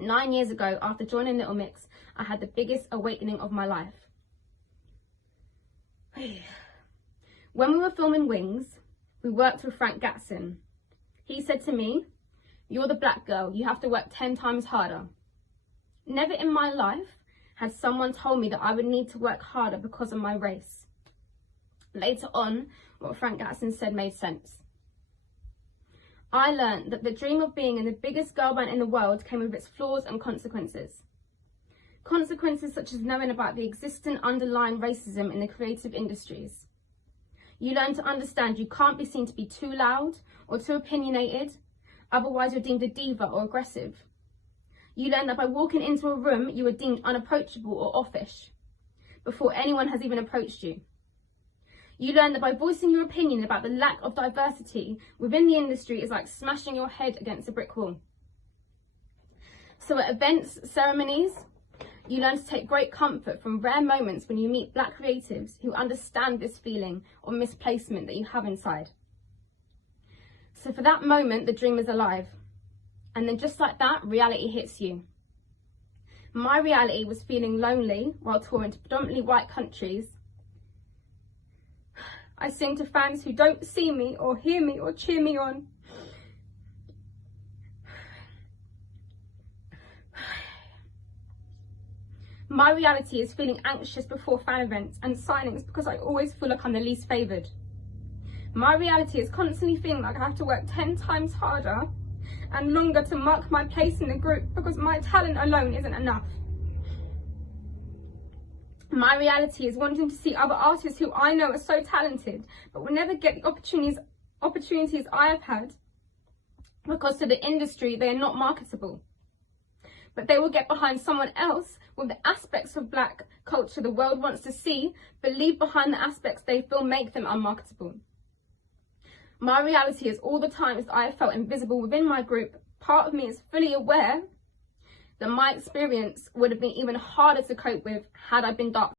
9 years ago, after joining Little Mix, I had the biggest awakening of my life. When we were filming Wings, we worked with Frank Gatson. He said to me, "You're the black girl, you have to work 10 times harder." Never in my life had someone told me that I would need to work harder because of my race. Later on, what Frank Gatson said made sense. I learned that the dream of being in the biggest girl band in the world came with its flaws and consequences. Consequences such as knowing about the existing underlying racism in the creative industries. You learn to understand you can't be seen to be too loud or too opinionated, otherwise you're deemed a diva or aggressive. You learn that by walking into a room, you are deemed unapproachable or offish before anyone has even approached you. You learn that by voicing your opinion about the lack of diversity within the industry is like smashing your head against a brick wall. So at events, ceremonies, you learn to take great comfort from rare moments when you meet black creatives who understand this feeling of misplacement that you have inside. So for that moment, the dream is alive. And then just like that, reality hits you. My reality was feeling lonely while touring to predominantly white countries. I sing to fans who don't see me or hear me or cheer me on. My reality is feeling anxious before fan events and signings because I always feel like I'm the least favoured. My reality is constantly feeling like I have to work 10 times harder and longer to mark my place in the group because my talent alone isn't enough. My reality is wanting to see other artists who I know are so talented but will never get the opportunities I have had because to the industry they are not marketable. But they will get behind someone else with the aspects of black culture the world wants to see, but leave behind the aspects they feel make them unmarketable. My reality is all the times that I have felt invisible within my group, part of me is fully aware that my experience would have been even harder to cope with had I been dark.